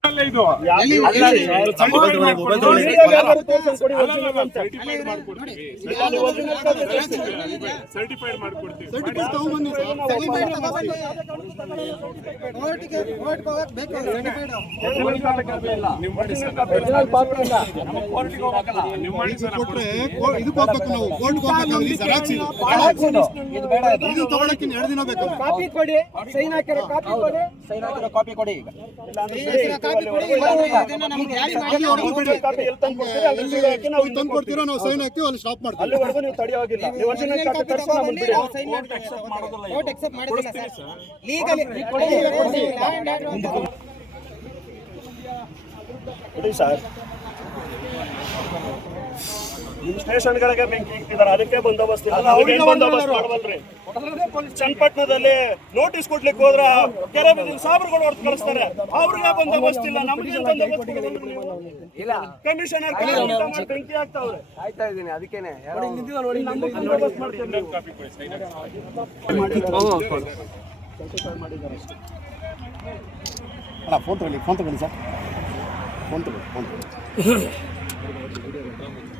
ಮಾಡ್ಕೊಡ್ತೀವಿ. ಮಾಡ್ಕೊಡ್ತೀವಿ. ಮಾಡ್ಕೊಡ್ತೀವಿ. ಸರ್ಟಿಫೈಡ್ ಸರ್ಟಿಫೈಡ್ ನೀವು ಮಾಡಿ ಸರ್. ನೀವು ಮಾಡಿ ಸರ್, ನಾವು ಇದಕ್ಕೆ ಹೋಗ್ಬೇಕು ಕೋರ್ಟ್ಗೆ ಇದು. ತಗೊಳಕ್ಕೆ ಎರಡು ದಿನ ಬೇಕು ಕಾಪಿ ಕೊಡಿ ಸೈನ್ ಹಾಕಿರೋ ಕಾಪಿ ಕೊಡಿ ಸೈನ್ ಹಾಕಿರೋ ಕಾಪಿ ಕೊಡಿ ಅಲ್ಲಿವರೆಗೂ ಬಿಡಿ ತಂದು ಕೊಡ್ತೀರೋ ನಾವು ಸೈನ್ ಹಾಕ್ತೀವಿ ಅಲ್ಲಿ ಸ್ಟಾಪ್ ಮಾಡ್ತೀವಿ. ಸೈನ್ ಕೋರ್ಟ್ ಅಕ್ಸೆಪ್ಟ್ ಮಾಡೋದಿಲ್ಲ ಸರ್. ಲೀಗಲಿ ಕೊಡಿ ಸರ್. ಸ್ಟೇಷನ್ಗಳಿಗೆ ಬೆಂಕಿ ಇಟ್ಟಿದ್ದಾರೆ ಅದಕ್ಕೆ ಬಂದೋಬಸ್ತ್ ಇಲ್ಲ. ಬಂದೋಬಸ್ತ್ ಮಾಡವಲ್ರಿ ಚನ್ನಪಟ್ಟಣದಲ್ಲಿ ನೋಟಿಸ್ ಕೊಡ್ಲಿಕ್ಕೆ ಹೋದ್ರ ಕೆರೆ ಬದಿ ಸಾಬ್ರುಗಳು ಹೊಡೆದು ಕಳಿಸ್ತಾರೆ. ಅವ್ರಿಗೆ ಬಂದೋಬಸ್ತ್ ಇಲ್ಲ. ನಮ್ಗೆ ಬಂದೋಬಸ್ತ್ ನೀವು? ಕಮಿಷನರ್ ಬೆಂಕಿ ಆಗ್ತಾವ್ರೆ ಆಯ್ತಾ ಇದೀನಿ ಅದಕ್ಕೇನೆ. ಬಂದೋಬಸ್ತ್. ಅಲ್ಲ ಫೋನ್ ತಗೊಳ್ಳಿ ಫೋನ್ ತಗೊಳ್ಳಿ ಸರ್. ಫೋನ್ ತಗೊಳ್ಳಿ ಫೋನ್ ತಗೊಳ್ಳಿ.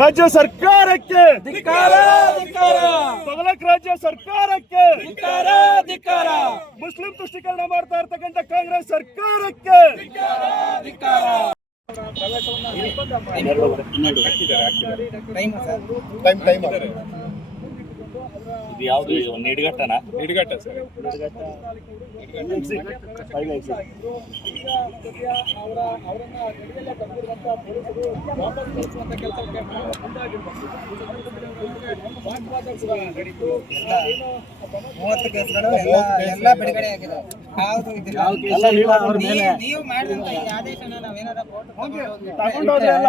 ರಾಜ್ಯ ಸರ್ಕಾರಕ್ಕೆ ತೊಗಲಕ್ ರಾಜ್ಯ ಸರ್ಕಾರಕ್ಕೆ ಮುಸ್ಲಿಂ ತುಷ್ಟೀಕರಣ ಮಾಡ್ತಾ ಇರ್ತಕ್ಕಂಥ ಕಾಂಗ್ರೆಸ್ ಸರ್ಕಾರಕ್ಕೆ ಟೈಮ್ ಟೈಮ್. ಇದು ಯಾವುದು ನಿಡ್ಗಟ್ಟನ ನಿಡ್ಗಟ್ಟ ಸರ್ ಮೂವತ್ತು ಕೇಸ್ಗಳು ಎಲ್ಲ ಎಲ್ಲ ಬಿಡುಗಡೆ ಆಗಿದೆ ಯಾವುದು ನೀವು- ನೀವು ಮಾಡಿದಂತ ಈ ಆದೇಶನ ನಾವೇನಾರ ಕೋರ್ಟ್ ತಗೊಂಡೋದ್ರೆ ಎಲ್ಲ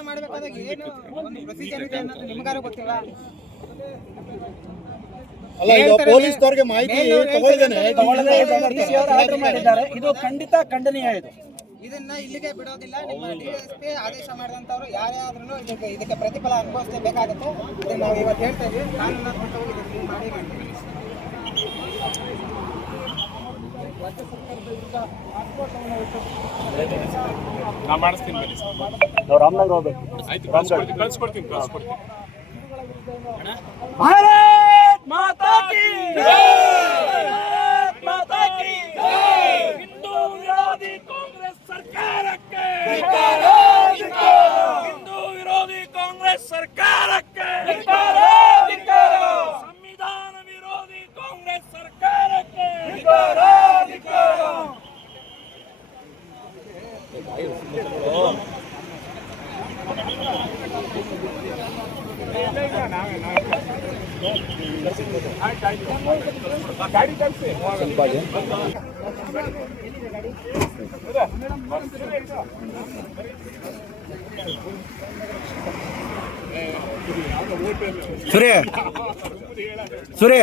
ಆದೇಶ ಮಾಡಬೇಕಾದಾಗ ಏನು ಒಂದು ಪ್ರೊಸೀಜರ್ ಇದೆ ಅನ್ನೋದು ನಿಮಗಾರ ಗೊತ್ತಿಲ್ಲ ಅಲ್ಲ ಈಗ ಮಾಹಿತಿ ಆರ್ಡರ್ ಮಾಡಿದ್ದಾರೆ. ಇದು ಖಂಡಿತ ಖಂಡನೀಯ ಇದು. ಇದನ್ನ ಇಲ್ಲಿಗೆ ಬಿಡೋದಿಲ್ಲ. ನಿಮ್ಮ ಡಿಎಸ್ಪಿ ಆದೇಶ ಮಾಡಿದಂತವ್ರು ಆದ್ರೂ ಇದಕ್ಕೆ ಇದಕ್ಕೆ ಪ್ರತಿಫಲ ಅನುಭವಿಸಬೇಕಾಗುತ್ತೆ ಇದನ್ನ ನಾವು ಇವತ್ತು ಹೇಳ್ತಾ ಇದ್ವಿ. ಕಾನೂನಾತ್ಮಕವಾಗಿ ಇದನ್ನ ಮಾಡಿ ಮಾಡ್ತೀವಿ ನಾ ಮಾಡಿಸ್ತೀನಿ ಬನ್ನಿ. ಸರ್. ನಾವು ರಾಮನಗರ ಹೋಗ್ಬೇಕು. ಆಯ್ತು ಕಳ್ಸ್ಕೊಡ್ತೀನಿ ಕಳ್ಸ್ಕೊಡ್ತೀನಿ ಕಳ್ಸ್ಕೊಡ್ತೀನಿ. ಭಾರತ್ ಮಾತಾ ಕಿ ಭಾರತ್ ಮಾತಾ ಕಿ ಹಿಂದೂ ವಿರೋಧಿ ಕಾಂಗ್ರೆಸ್ ಸರ್ಕಾರಕ್ಕೆ ಹಿಂದೂ ವಿರೋಧಿ ಕಾಂಗ್ರೆಸ್ ಸರ್ಕಾರಕ್ಕೆ ಸಂವಿಧಾನ ವಿರೋಧಿ ಕಾಂಗ್ರೆಸ್ ಸರ್ಕಾರಕ್ಕೆ ಸುರೇ ಸೂರ್ಯ.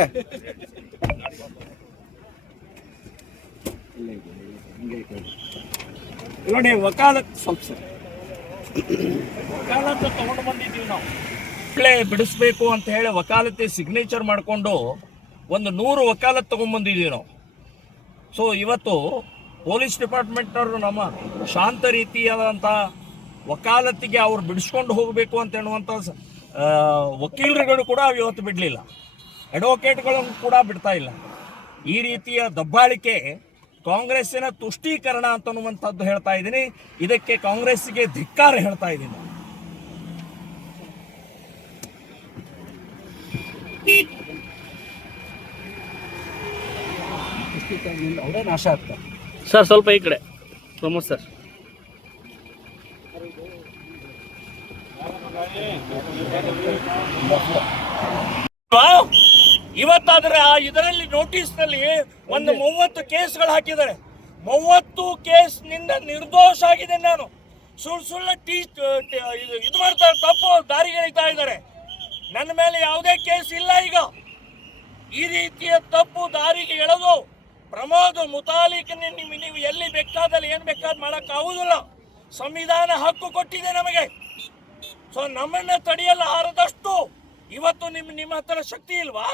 ನೋಡಿ ವಕಾಲತ್ ಸಂಸ್ಥೆ. ಸರ್ ವಕಾಲತ್ ತಗೊಂಡು ಬಂದಿದ್ದೀವಿ ನಾವು. ಪ್ಲೇ ಬಿಡಿಸ್ಬೇಕು ಅಂತ ಹೇಳಿ ವಕಾಲತಿ ಸಿಗ್ನೇಚರ್ ಮಾಡಿಕೊಂಡು ಒಂದು ನೂರು ವಕಾಲತ್ ತಗೊಂಡ್ಬಂದಿದ್ದೀವಿ ನಾವು. ಸೊ ಇವತ್ತು ಪೊಲೀಸ್ ಡಿಪಾರ್ಟ್ಮೆಂಟ್ನವರು ನಮ್ಮ ಶಾಂತ ರೀತಿಯಾದಂಥ ವಕಾಲತ್ತಿಗೆ ಅವ್ರು ಬಿಡಿಸ್ಕೊಂಡು ಹೋಗಬೇಕು ಅಂತ ಹೇಳುವಂಥ ವಕೀಲರುಗಳು ಕೂಡ ಇವತ್ತು ಬಿಡಲಿಲ್ಲ. ಅಡ್ವೊಕೇಟ್ಗಳನ್ನು ಕೂಡ ಬಿಡ್ತಾ ಇಲ್ಲ. ಈ ರೀತಿಯ ದಬ್ಬಾಳಿಕೆ ಕಾಂಗ್ರೆಸ್ಸಿನ ತುಷ್ಟೀಕರಣ ಅಂತನ್ನುವಂಥದ್ದು ಹೇಳ್ತಾ ಇದ್ದೀನಿ. ಇದಕ್ಕೆ ಕಾಂಗ್ರೆಸ್ಸಿಗೆ ಧಿಕ್ಕಾರ ಹೇಳ್ತಾ ಇದ್ದೀನಿ. ಅವರೇ ನಾಶ ಆಗ್ತಾರೆ. ಸರ್ ಸ್ವಲ್ಪ ಈ ಕಡೆ. ಪ್ರಮೋದ್ ಸರ್. ಇವತ್ತಾದ್ರೆ ಆ ಇದರಲ್ಲಿ ನೋಟಿಸ್ನಲ್ಲಿ ಒಂದು. ಮೂವತ್ತು ಕೇಸ್ಗಳು ಹಾಕಿದ್ದಾರೆ. ಮೂವತ್ತು ಕೇಸ್ನಿಂದ ನಿರ್ದೋಷ ಆಗಿದೆ ನಾನು. ಸುಳ್ಳು ಸುಳ್ಳು ಟೀ ಇದು ಇದು ಮಾಡ್ತಾರೆ ತಪ್ಪು ದಾರಿಗೆ ಎಳಿತಾ ಇದ್ದಾರೆ. ನನ್ನ ಮೇಲೆ ಯಾವುದೇ ಕೇಸ್ ಇಲ್ಲ ಈಗ. ಈ ರೀತಿಯ ತಪ್ಪು ದಾರಿಗೆ ಎಳೆದು ಪ್ರಮೋದ್ ಮುತಾಲಿಕನ್ನ ನೀವು ನೀವು ಎಲ್ಲಿ ಬೇಕಾದಲ್ಲಿ ಏನು ಬೇಕಾದ್ ಮಾಡಕ್ ಆಗುದಿಲ್ಲ. ಸಂವಿಧಾನ ಹಕ್ಕು ಕೊಟ್ಟಿದೆ ನಮಗೆ. ಸೊ ನಮ್ಮನ್ನ ತಡೆಯಲ್ಲ ಆರದಷ್ಟು ಇವತ್ತು ನಿಮ್ಮ ನಿಮ್ಮ ಹತ್ರ ಶಕ್ತಿ ಇಲ್ವಾ?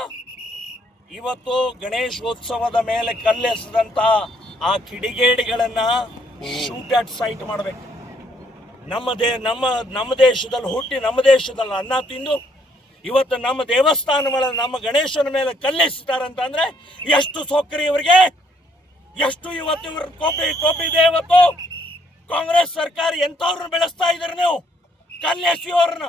ಇವತ್ತು ಗಣೇಶೋತ್ಸವದ ಮೇಲೆ ಕಲ್ಲೆಸದಂತ ಆ ಕಿಡಿಗೇಡಿಗಳನ್ನ ಶೂಟ್ ಅಟ್ ಸೈಟ್ ಮಾಡಬೇಕು. ನಮ್ಮ ದೇ ನಮ್ಮ ನಮ್ಮ ದೇಶದಲ್ಲಿ ಹುಟ್ಟಿ ನಮ್ಮ ದೇಶದಲ್ಲಿ ಅನ್ನ ತಿಂದು ಇವತ್ತು ನಮ್ಮ ದೇವಸ್ಥಾನಗಳ ನಮ್ಮ ಗಣೇಶನ ಮೇಲೆ ಕಲ್ಲೆಸಿತಾರಂತ ಅಂದ್ರೆ ಎಷ್ಟು ಸೌಕರ್ಯ ಇವರಿಗೆ? ಎಷ್ಟು ಇವತ್ತು ಇವ್ರ ಕೋಪಿ ಕೋಪಿ ಇದೆ ಇವತ್ತು? ಕಾಂಗ್ರೆಸ್ ಸರ್ಕಾರ ಎಂಥವ್ರನ್ನ ಬೆಳೆಸ್ತಾ ಇದ್ರಿ ನೀವು? ಕಲ್ಲೆಸಿಯವ್ರನ್ನ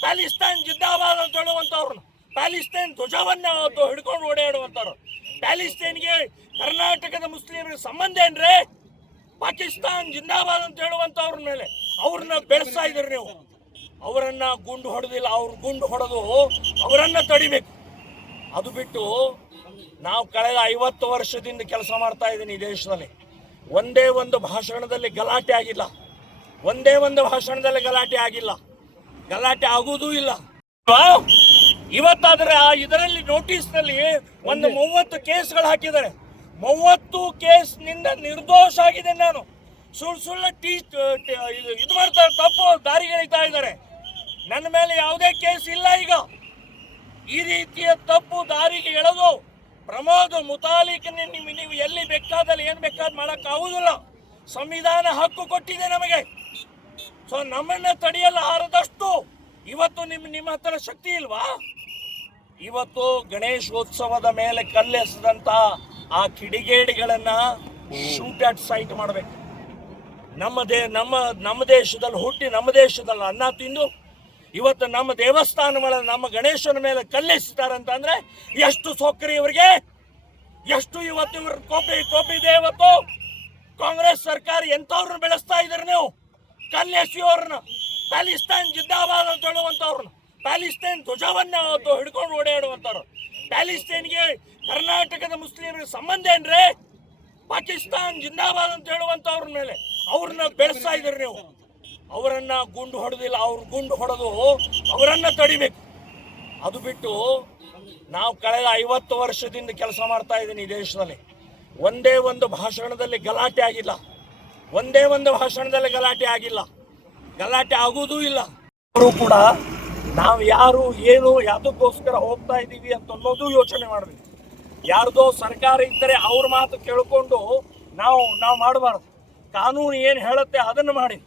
ಪ್ಯಾಲಿಸ್ತಾನ್ ಜಿಂದಾಬಾದ್ ಅಂತ ಹೇಳುವಂಥವ್ರನ್ನ. ಪ್ಯಾಲಿಸ್ತೈನ್ ಧ್ವಜವನ್ನ ಅವತ್ತು ಹಿಡ್ಕೊಂಡು ಓಡಾಡುವಂತವ್ರು ಪ್ಯಾಲಿಸ್ತೈನ್ಗೆ ಕರ್ನಾಟಕದ ಮುಸ್ಲಿಮರಿಗೆ ಸಂಬಂಧ ಏನ್ರಿ? ಪಾಕಿಸ್ತಾನ್ ಜಿಂದಾಬಾದ್ ಅಂತ ಹೇಳುವಂಥವ್ರ ಮೇಲೆ. ಅವ್ರನ್ನ ಬೆಳೆಸ್ತಾ ಇದ್ರಿ ನೀವು. ಅವರನ್ನ ಗುಂಡು ಹೊಡೆದಿಲ್ಲ, ಅವ್ರ ಗುಂಡು ಹೊಡೆದು ಅವರನ್ನ ತಡಿಬೇಕು. ಅದು ಬಿಟ್ಟು ನಾವು ಕಳೆದ ಐವತ್ತು ವರ್ಷದಿಂದ ಕೆಲಸ ಮಾಡ್ತಾ ಇದ್ದೀನಿ ಈ ದೇಶದಲ್ಲಿ. ಒಂದೇ ಒಂದು ಭಾಷಣದಲ್ಲಿ ಗಲಾಟೆ ಆಗಿಲ್ಲ. ಒಂದೇ ಒಂದು ಭಾಷಣದಲ್ಲಿ ಗಲಾಟೆ ಆಗಿಲ್ಲ. ಗಲಾಟೆ ಆಗುವುದೂ ಇಲ್ಲ? ಇವತ್ತಾದ್ರೆ ಆ ಇದರಲ್ಲಿ ನೋಟಿಸ್ನಲ್ಲಿ ಒಂದು ಮೂವತ್ತು ಕೇಸ್ಗಳು ಹಾಕಿದ್ದಾರೆ. ಮೂವತ್ತು ಕೇಸ್ನಿಂದ ನಿರ್ದೋಷ ಆಗಿದೆ ನಾನು. ಸುಳ್ಳು ಸುಳ್ಳು ಟೀ ಇದು ಮಾಡ್ತಾರೆ, ತಪ್ಪು ದಾರಿಗೆಳಿತಾ ಇದ್ದಾರೆ. ನನ್ನ ಮೇಲೆ ಯಾವುದೇ ಕೇಸ್ ಇಲ್ಲ ಈಗ. ಈ ರೀತಿಯ ತಪ್ಪು ದಾರಿಗೆ ಎಳೆದು ಪ್ರಮೋದ ಮುತಾಲಿಕನ್ನ ನೀವು ನೀವು ಎಲ್ಲಿ ಬೇಕಾದಲ್ಲಿ ಏನು ಬೇಕಾದ್ ಮಾಡಕ್ ಆಗುದಿಲ್ಲ. ಸಂವಿಧಾನ ಹಕ್ಕು ಕೊಟ್ಟಿದೆ ನಮಗೆ. ಸೊ ನಮ್ಮನ್ನ ತಡೆಯಲ್ಲ ಆರದಷ್ಟು ಇವತ್ತು ನಿಮ್ಮ ನಿಮ್ಮ ಹತ್ರ ಶಕ್ತಿ ಇಲ್ವಾ? ಇವತ್ತು ಗಣೇಶೋತ್ಸವದ ಮೇಲೆ ಕಲ್ಲೆಸದಂತ ಆ ಕಿಡಿಗೇಡಿಗಳನ್ನ ಶೂಟ್ ಅಟ್ ಸೈಟ್ ಮಾಡಬೇಕು. ನಮ್ಮ ದೇ ನಮ್ಮ ನಮ್ಮ ದೇಶದಲ್ಲಿ ಹುಟ್ಟಿ ನಮ್ಮ ದೇಶದಲ್ಲಿ ಅನ್ನ ತಿಂದು ಇವತ್ತು ನಮ್ಮ ದೇವಸ್ಥಾನಗಳ ನಮ್ಮ ಗಣೇಶನ ಮೇಲೆ ಕಲ್ಲೆಸಿತಾರಂತ ಅಂದ್ರೆ ಎಷ್ಟು ಸೌಕರ್ಯ ಇವರಿಗೆ? ಎಷ್ಟು ಇವತ್ತು ಇವ್ರ ಕೋಪಿ ಕೋಪಿ ಇದೆ ಇವತ್ತು ಕಾಂಗ್ರೆಸ್ ಸರ್ಕಾರ ಎಂಥವ್ರನ್ನ ಬೆಳೆಸ್ತಾ ಇದ್ರಿ ನೀವು? ಕಲ್ಲೆಸಿಯವ್ರನ್ನ ಪ್ಯಾಲಿಸ್ತಾನ್ ಜಿಂದಾಬಾದ್ ಅಂತ ಹೇಳುವಂಥವ್ರನ್ನ, ಪ್ಯಾಲಿಸ್ತೈನ್ ಧ್ವಜವನ್ನ ಅವತ್ತು ಹಿಡ್ಕೊಂಡು ಓಡಾಡುವಂಥವ್ರು. ಪ್ಯಾಲಿಸ್ತೈನ್ಗೆ ಕರ್ನಾಟಕದ ಮುಸ್ಲಿಮರಿಗೆ ಸಂಬಂಧ ಏನ್ರಿ? ಪಾಕಿಸ್ತಾನ್ ಜಿಂದಾಬಾದ್ ಅಂತ ಹೇಳುವಂಥವ್ರ ಮೇಲೆ ಅವ್ರನ್ನ ಬೆಳೆಸ್ತಾ ಇದ್ರಿ ನೀವು. ಅವರನ್ನ ಗುಂಡು ಹೊಡೆದಿಲ್ಲ, ಅವ್ರ ಗುಂಡು ಹೊಡೆದು ಅವರನ್ನ ತಡಿಬೇಕು. ಅದು ಬಿಟ್ಟು ನಾವು ಕಳೆದ ಐವತ್ತು ವರ್ಷದಿಂದ ಕೆಲಸ ಮಾಡ್ತಾ ಇದ್ದೀನಿ ಈ ದೇಶದಲ್ಲಿ. ಒಂದೇ ಒಂದು ಭಾಷಣದಲ್ಲಿ ಗಲಾಟೆ ಆಗಿಲ್ಲ. ಒಂದೇ ಒಂದು ಭಾಷಣದಲ್ಲಿ ಗಲಾಟೆ ಆಗಿಲ್ಲ. ಗಲಾಟೆ ಆಗುವುದೂ ಇಲ್ಲ. ಅವರು ಕೂಡ ನಾವು ಯಾರು, ಏನು, ಯಾವುದಕ್ಕೋಸ್ಕರ ಹೋಗ್ತಾ ಇದ್ದೀವಿ ಅಂತ ಅನ್ನೋದು ಯೋಚನೆ ಮಾಡಬೇಕು. ಯಾರ್ದೋ ಸರ್ಕಾರ ಇದ್ದರೆ ಅವ್ರ ಮಾತು ಕೇಳಿಕೊಂಡು ನಾವು ನಾವು ಮಾಡಬಾರ್ದು. ಕಾನೂನು ಏನು ಹೇಳುತ್ತೆ ಅದನ್ನು ಮಾಡಿ.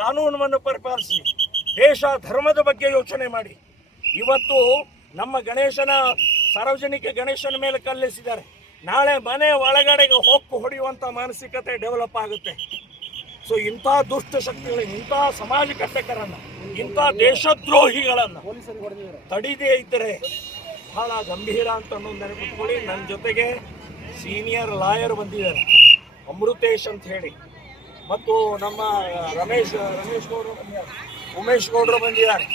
ಕಾನೂನನ್ನು ಪರಿಪಾಲಿಸಿ ದೇಶ ಧರ್ಮದ ಬಗ್ಗೆ ಯೋಚನೆ ಮಾಡಿ. ಇವತ್ತು ನಮ್ಮ ಗಣೇಶನ ಸಾರ್ವಜನಿಕ ಗಣೇಶನ ಮೇಲೆ ಕಲ್ಲಿಸಿದ್ದಾರೆ. ನಾಳೆ ಮನೆ ಒಳಗಡೆಗೆ ಹೊಕ್ಕು ಹೊಡೆಯುವಂಥ ಮಾನಸಿಕತೆ ಡೆವಲಪ್ ಆಗುತ್ತೆ. ಸೊ ಇಂಥ ದುಷ್ಟ ಶಕ್ತಿಗಳು, ಇಂಥ ಸಮಾಜ ಕಟ್ಟಕರನ್ನು ಇಂಥ ದೇಶದ್ರೋಹಿಗಳನ್ನು ತಡಿದೇ ಇದ್ದರೆ ಬಹಳ ಗಂಭೀರ ಅಂತ ಅನ್ನೋದು ನೆನಪಿಟ್ಕೊಳ್ಳಿ ನನ್ನ ಜೊತೆಗೆ ಸೀನಿಯರ್ ಲಾಯರ್ ಬಂದಿದ್ದಾರೆ. ಅಮೃತೇಶ್ ಅಂತ ಹೇಳಿ. ಮತ್ತು ನಮ್ಮ ರಮೇಶ್ ರಮೇಶ್ ಗೌಡರು ಬಂದಿದ್ದಾರೆ. ಉಮೇಶ್ ಗೌಡ್ರು ಬಂದಿದ್ದಾರೆ.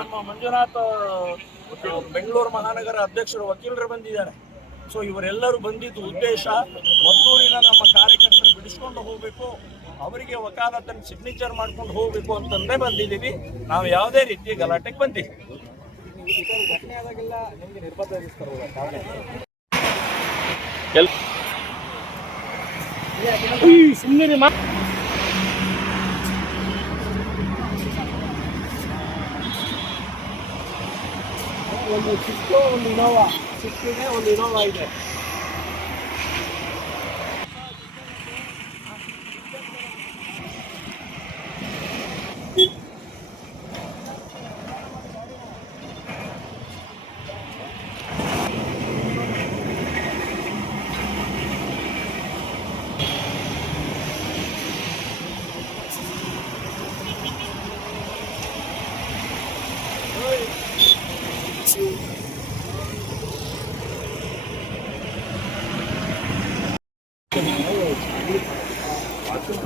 ನಮ್ಮ ಮಂಜುನಾಥ್ ಬೆಂಗಳೂರು ಮಹಾನಗರ ಅಧ್ಯಕ್ಷರು, ವಕೀಲರು ಬಂದಿದ್ದಾರೆ. ಸೊ ಇವರೆಲ್ಲರೂ ಬಂದಿದ್ದು ಉದ್ದೇಶ ಮದ್ದೂರಿನ ನಮ್ಮ ಕಾರ್ಯಕರ್ತರು ಬಿಡಿಸ್ಕೊಂಡು ಹೋಗಬೇಕು, ಅವರಿಗೆ ವಕಾಲತನ ಸಿಗ್ನೇಚರ್ ಮಾಡ್ಕೊಂಡು ಹೋಗಬೇಕು ಅಂತಂದೇ ಬಂದಿದ್ದೀವಿ. ನಾವು ಯಾವುದೇ ರೀತಿ ಗಲಾಟೆಗೆ ಬಂದಿದ್ದೀವಿ ಸುಮ್ಮನೆ ಒಂದು ಸಿಕ್ಕು ಒಂದು ಇನೋವಾ ಸಿಕ್ಕಿದೆ ಒಂದು ಇನೋವಾ ಇದೆ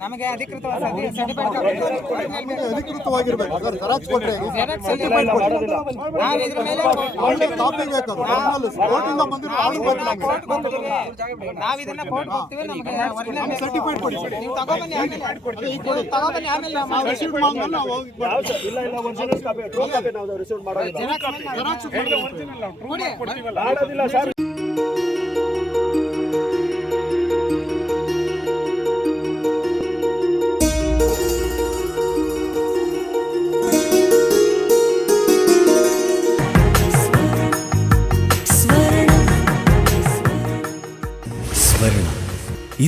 ನಮಗೆ ಅಧಿಕೃತವಾದ ಅಧಿಕೃತವಾಗಿರ್ಬೇಕು ಜೆರಾಕ್ಸ್ ಒಳ್ಳೆ ಕಾಪಿ ಬೇಕು ಅದು ಕೋರ್ಟಿಂದ ಬಂದಿರೋ ಆರ್ಡರ್ ಬೇಕು ನಾವು ಇದನ್ನ ಕೋರ್ಟ್ ಹೋಗ್ತೀವಿ ನಮಗೆ ಸರ್ಟಿಫೈಡ್ ಕೊಡಿ ನೀವು ತಗೊಬನ್ನಿ ಆಮೇಲೆ ತಗೊಬನ್ನಿ ಆಮೇಲೆ ನಾವು ರಿಸೀವ್ ಮಾಡಿದ್ಮೇಲೆ ನಾವು ಇಲ್ಲ ಇಲ್ಲ ಒರಿಜಿನಲ್ ಕಾಪಿ ಟ್ರೂ ಕಾಪಿ ನಾವು ರಿಸೀವ್ ಮಾಡೋದಿಲ್ಲ ಜೆರಾಕ್ಸ್ ಮಾಡೋದಿಲ್ಲ ಸರ್